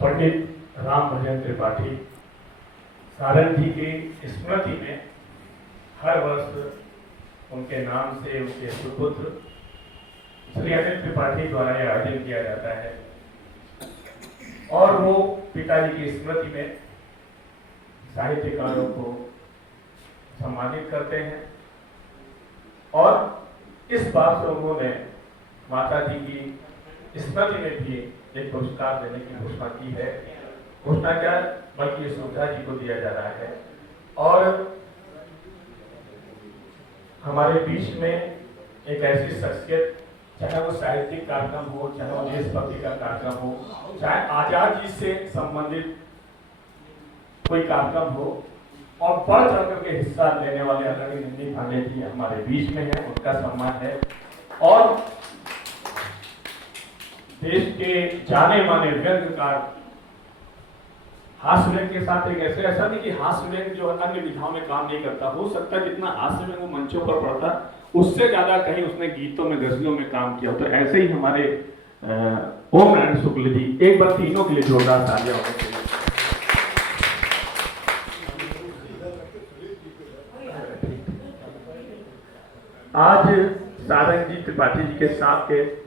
पंडित राम भजन त्रिपाठी सारंग जी की स्मृति में हर वर्ष उनके नाम से उनके सुपुत्र श्री अनिल त्रिपाठी द्वारा यह आयोजन किया जाता है और वो पिताजी की स्मृति में साहित्यकारों को सम्मानित करते हैं और इस बार से उन्होंने माता जी की स्मृति में भी एक पुरस्कार देने की घोषणा की है। घोषणा क्या, बल्कि ये सुविधा जी को दिया जा रहा है और हमारे बीच में एक ऐसी शख्सियत, चाहे वो साहित्यिक कार्यक्रम हो, चाहे वो देशभक्ति का कार्यक्रम हो, चाहे आजाद जी से संबंधित कोई कार्यक्रम हो, और बढ़ चढ़ करके हिस्सा लेने वाले आदरणीय नंदी पांडे जी हमारे बीच में है, उनका सम्मान है। और देश के जाने माने व्यंग्यकार हास्य व्यंग के साथ एक ऐसा नहीं कि हास्य व्यंग जो अन्य विधाओं में काम नहीं करता, हो सकता है जितना हास्य व्यंग वो मंचों पर पड़ता उससे ज्यादा कहीं उसने गीतों में, गजलों में काम किया। तो ऐसे ही हमारे ओम नारायण शुक्ल जी, एक बार तीनों के लिए जोरदार तालियां होनी चाहिए। आज सारंग जी त्रिपाठी जी के साथ के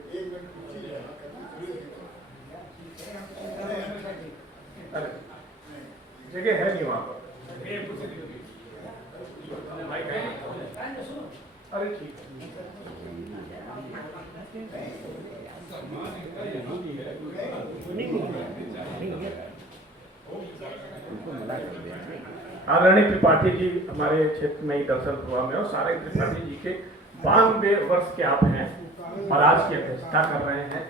जगह है नहीं वहां पर, अरे ठीक है। आदरणीय त्रिपाठी जी हमारे क्षेत्र में ही दरअसल हुआ में और सारे त्रिपाठी जी के 92 वर्ष के आप हैं और आज की अध्यक्षता कर रहे हैं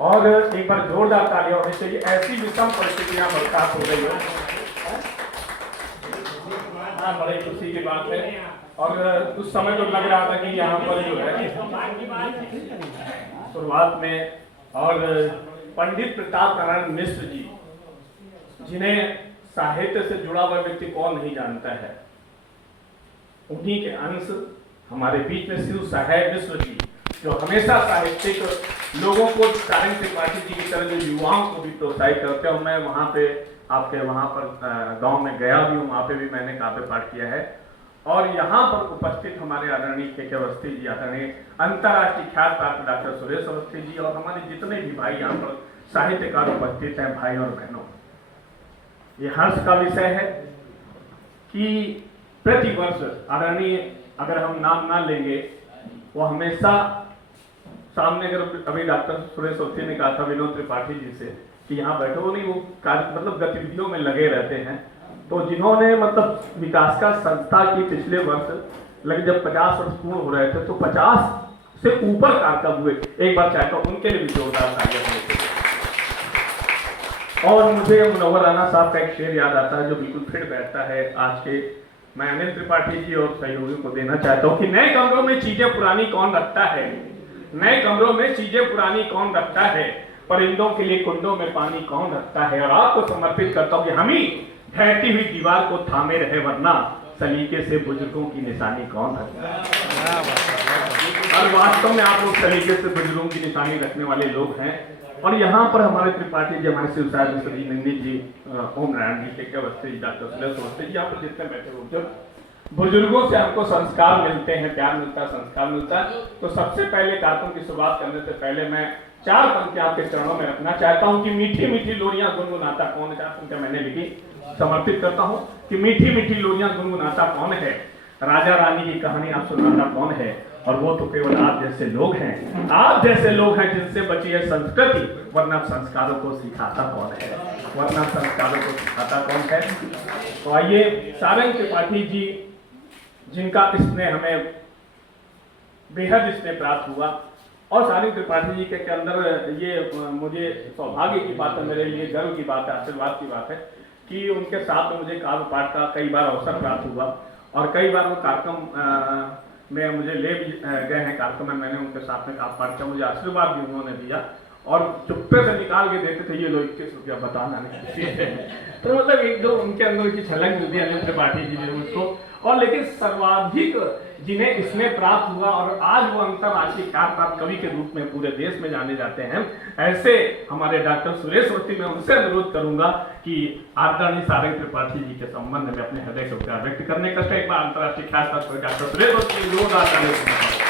और एक बार जोरदार तालियां होनी चाहिए। ऐसी विषम परिस्थितियां बर्दाश्त हो रही हो, हाँ, बड़ी खुशी की बात है। और उस समय तो लग रहा था कि यहाँ पर जो है शुरुआत में, और पंडित प्रताप नारायण मिश्र जी, जिन्हें साहित्य से जुड़ा हुआ व्यक्ति कौन नहीं जानता है, उन्हीं के अंश हमारे बीच में शिव साहेब मिश्र जी, जो हमेशा साहित्यिक लोगों को सारंग त्रिपाठी जी की तरह जो युवाओं को भी प्रोत्साहित करते हैं। मैं वहाँ पे आपके वहाँ पर गांव में गया भी हूँ, वहाँ पे भी मैंने काव्य पाठ किया है और यहाँ पर उपस्थित हमारे आदरणीय के अवस्थी जी, आदरणीय अंतर्राष्ट्रीय ख्यात प्राप्त डॉक्टर सुरेश अवस्थी जी और हमारे जितने भी भाई यहाँ पर साहित्यकार उपस्थित हैं, भाई और बहनों, ये हर्ष का विषय है कि प्रति वर्ष आदरणीय, अगर हम नाम ना लेंगे, वो हमेशा सामने, अगर अभी डॉक्टर सुरेश अवस्थी ने कहा था विनोद त्रिपाठी जी से कि यहाँ बैठो, वो नहीं, वो कार्य मतलब गतिविधियों में लगे रहते हैं। तो जिन्होंने मतलब विकास का संस्था की पिछले वर्ष लगे जब 50 वर्ष पूर्ण हो रहे थे, तो 50 से ऊपर कार्यक्रम हुए, एक बार चाहता हूं उनके लिए भी जोरदार तालियां। और मुझे मुनव्वर राणा साहब का एक शेर याद आता है जो बिल्कुल फिट बैठता है आज के, मैं अनिल त्रिपाठी जी और सहयोगियों को देना चाहता हूँ कि नए कमरों में चीजें पुरानी कौन रखता है, नए कमरों में चीजें पुरानी कौन रखता है, परिंदों के लिए कुंडों में पानी कौन रखता है। और आपको समर्पित करता हूं कि हम ही ढहती हुई दीवार को थामे रहे, वरना सलीके से बुजुर्गों की निशानी कौन रखता है। और वास्तव में आप लोग सलीके से बुजुर्गों की निशानी रखने वाले लोग हैं। और यहाँ पर हमारे त्रिपाठी जी, हमारे शिव साहेब मिश्र जी, नंदी जी, ओम नारायण जी, के अवस्थी जी, डॉक्टर सुरेश अवस्थी जी, यहाँ पर जितने बैठे हो, जब बुजुर्गों से हमको संस्कार मिलते हैं, प्यार मिलता है, संस्कार मिलता है, तो सबसे पहले कार्यक्रम की शुरुआत करने से पहले मैं 4 पंक्तियां आपके चरणों में रखना चाहता हूं कि मीठी मीठी लोरियां गुनगुनाता कौन है। 4 पंक्तियां मैंने लिखी, समर्पित करता हूं कि मीठी मीठी लोरियां गुनगुनाता कौन है, राजा रानी की कहानी आप सुनाता कौन है, और वो तो केवल आप जैसे लोग हैं, आप जैसे लोग हैं जिनसे बची है संस्कृति, वरना संस्कारों को सिखाता कौन है, वरना संस्कारों को सिखाता कौन है। तो आइए, सारंग त्रिपाठी जी, जिनका स्नेह हमें बेहद स्नेह प्राप्त हुआ, और सारंग त्रिपाठी जी के अंदर ये मुझे सौभाग्य की बात है, मेरे लिए गर्व की बात है, आशीर्वाद की बात है कि उनके साथ में मुझे काव्य पाठ का कई बार अवसर प्राप्त हुआ और कई बार वो कार्यक्रम में मुझे ले भी गए हैं। कार्यक्रम में मैंने उनके साथ में काव्य पाठ किया, मुझे आशीर्वाद भी उन्होंने दिया और चुप्पे से निकाल के देते थे, ये लो 21 रुपया बताना नहीं। तो मतलब एक दो उनके अंदर की छलक मिलती है अनिल त्रिपाठी जी ने मुझको। और लेकिन सर्वाधिक जिन्हें इसमें प्राप्त हुआ और आज वो अंतर्राष्ट्रीय ख्यात प्राप्त कवि के रूप में पूरे देश में जाने जाते हैं, ऐसे हमारे डॉक्टर सुरेश वस्ती, मैं उनसे अनुरोध करूंगा कि आदरणीय सारंग त्रिपाठी जी के संबंध में अपने हृदय से उपचार व्यक्त करने का एक बार अंतर्राष्ट्रीय ख्यात प्राप्त डॉक्टर सुरेश वस्ती